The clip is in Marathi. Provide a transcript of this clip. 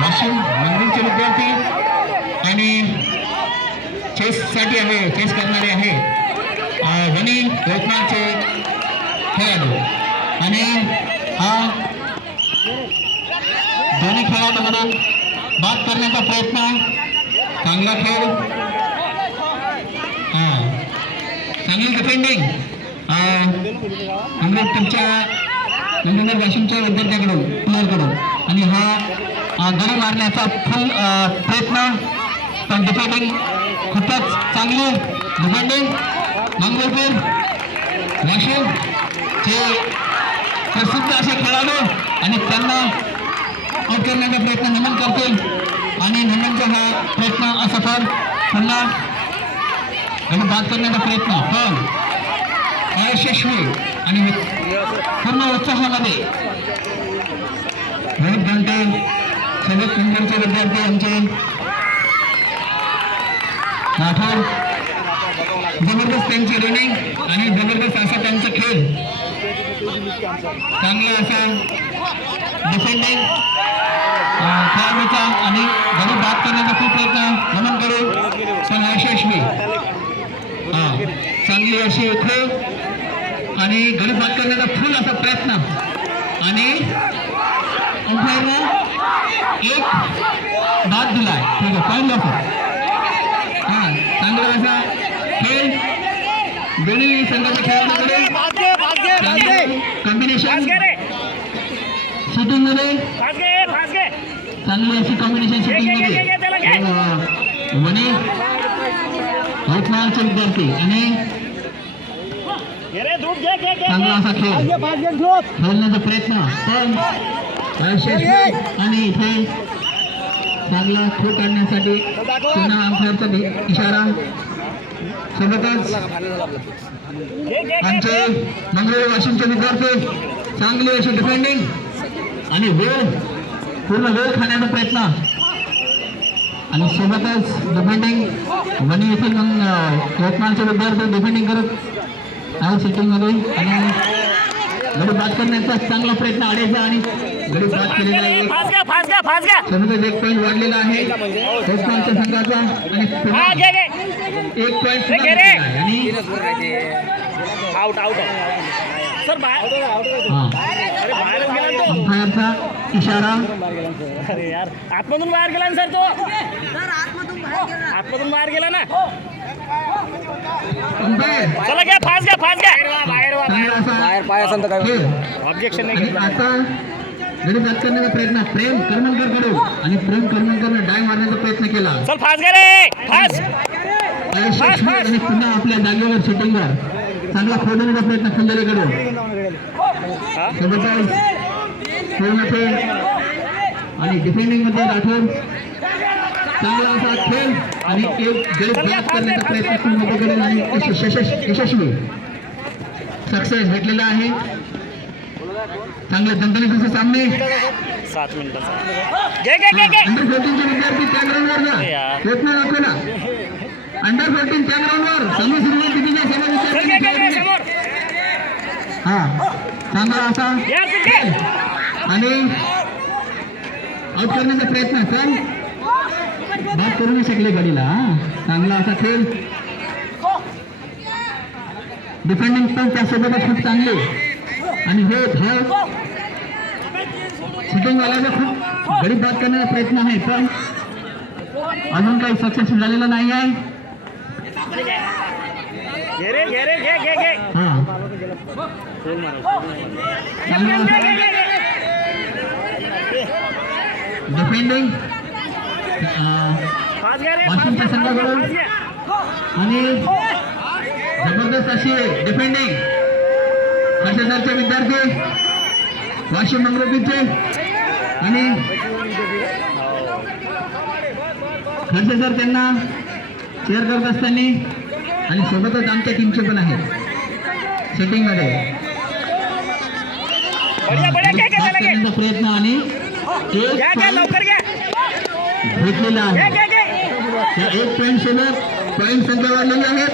वाशिम मंगळूरचे विद्यार्थी आणि चेससाठी आहे, चेस करणारे आहे वणी यवतमाळचे खेळाडू. आणि हा दोन्ही खेळाडूंकडून बाद करण्याचा प्रयत्न. चांगला खेळ, चांगली डिफेंडिंग तुमच्या नंदुरबार वाशिमच्या विद्यार्थ्याकडून प्लेअरकडून. आणि हा गडी मारण्याचा फुल प्रयत्न, पण डिफेंडिंग खूपच चांगली डिफेंडिंग. मंगळूर वाशिम जे प्रसिद्ध असे खेळाडू आणि त्यांना आउट करण्याचा प्रयत्न नमन करतील. आणि नमनचा हा प्रयत्न असफल. पुन्हा गडी बाद करण्याचा प्रयत्न पण अयशस्वी आणि पूर्ण उत्साहामध्ये रोहित घंटे सोबत मुंबईचे विद्यार्थी आमचे राठोड. जबरदस्त त्यांची रनिंग आणि जबरदस्त असा त्यांचा खेळ, चांगला असा डिफेंडिंग खेळाडूचा आणि गडी बाद करण्याचा खूप प्रयत्न नमन करू पण अयशस्वी. चांगली अशी खेळ आणि गडी बाद करण्याचा फुल असा प्रयत्न. आणि अंपायरनं एक बाद दिलाय. ठीक आहे, पाहिलं असं. चांगला असा खेळ दोन्ही संघाच्या खेळाडूकडे. कॉम्बिनेशन शूटिंग मध्ये चांगली अशी कॉम्बिनेशन शूटिंग मध्ये वणी यवतमाळचे विद्यार्थी. आणि चांगला असा खेळ खेळण्याचा प्रयत्न पण अयशस्वी. आणि इथे चांगला खेळ काढण्यासाठी पुन्हा अंपायरचा इशारा. सोबतच आमचे मंगळूर वाशिमचे विद्यार्थी चांगली अशी डिफेंडिंग आणि वेळ पूर्ण वेळ खाण्याचा प्रयत्न. आणि सोबतच डिफेंडिंग वणी येथील यवतमाळचे विद्यार्थी डिफेंडिंग करत आहे सिटिंग मध्ये. आणि गडी बाद करण्याचा चांगला प्रयत्न आडायचा आणि गडी बाद केलेला आहे. सोबतच एक पॉईंट वाढलेला आहे यवतमाळच्या संघाचा. आणि एक पॉईंट आणि अंपायरचा इशारा. अरे यार, आतमधून बाहेर गेला ना सर तो. आतमधून बाहेर गेला ना. चला घ्या, फास्ट घ्या, फास्ट घ्या. बाहेर पाय असेल तर काय ऑब्जेक्शन नाही. आता गडी बाद करण्याचा प्रयत्न प्रेम करमलकर कडून. आणि प्रेम करमलकरने डाय मारण्याचा प्रयत्न केला. चल फास्ट घ्या रे, फास्ट. आणि पुन्हा आपल्या जागेवर शूटिंगवर चांगला खोडण्याचा प्रयत्न खंडेरीकडून. सोबतच पूर्ण खेळ आणि डिफेंडिंग मध्ये राठोड. चांगला असा खेळ आणि एक गडी बाद करण्याचा प्रयत्न मध्ये करेल आणि यशस्वी सक्सेस भेटलेला आहे. चांगले दणदणीत सामने. 7 मिनिटाचा अंडर 14चे विद्यार्थी त्या ग्राउंडवर दाखवला. अंडर 14 त्या ग्राउंडवर समी सुरुवात तिथे समोर. चांगला असा आणि आउट करण्याचा प्रयत्न पण बाद करू नाही शकले गडीला. चांगला असा खेळ डिफेंडिंग पण त्यासोबतच खूप चांगले. आणि हे धाव शूटिंग वाल्याचा खूप गडी बाद करण्याचा प्रयत्न आहे पण अजून काही सक्सेसफुल झालेला नाही आहे. डिफेंडिंग वाशिमच्या संघाकडून. आणि जबरदस्त अशी डिफेंडिंग खडसेसरचे विद्यार्थी वाशिम मंगळूरचे. आणि खडसेसर त्यांना चेअर करत असताना आणि सोबतच आमच्या टीमचे पण आहेत सेटिंग मध्ये प्रयत्न. आणि भेटलेला आहे. एक पॉईंट सोबत पॉईंट संख्या वाढलेली आहेत.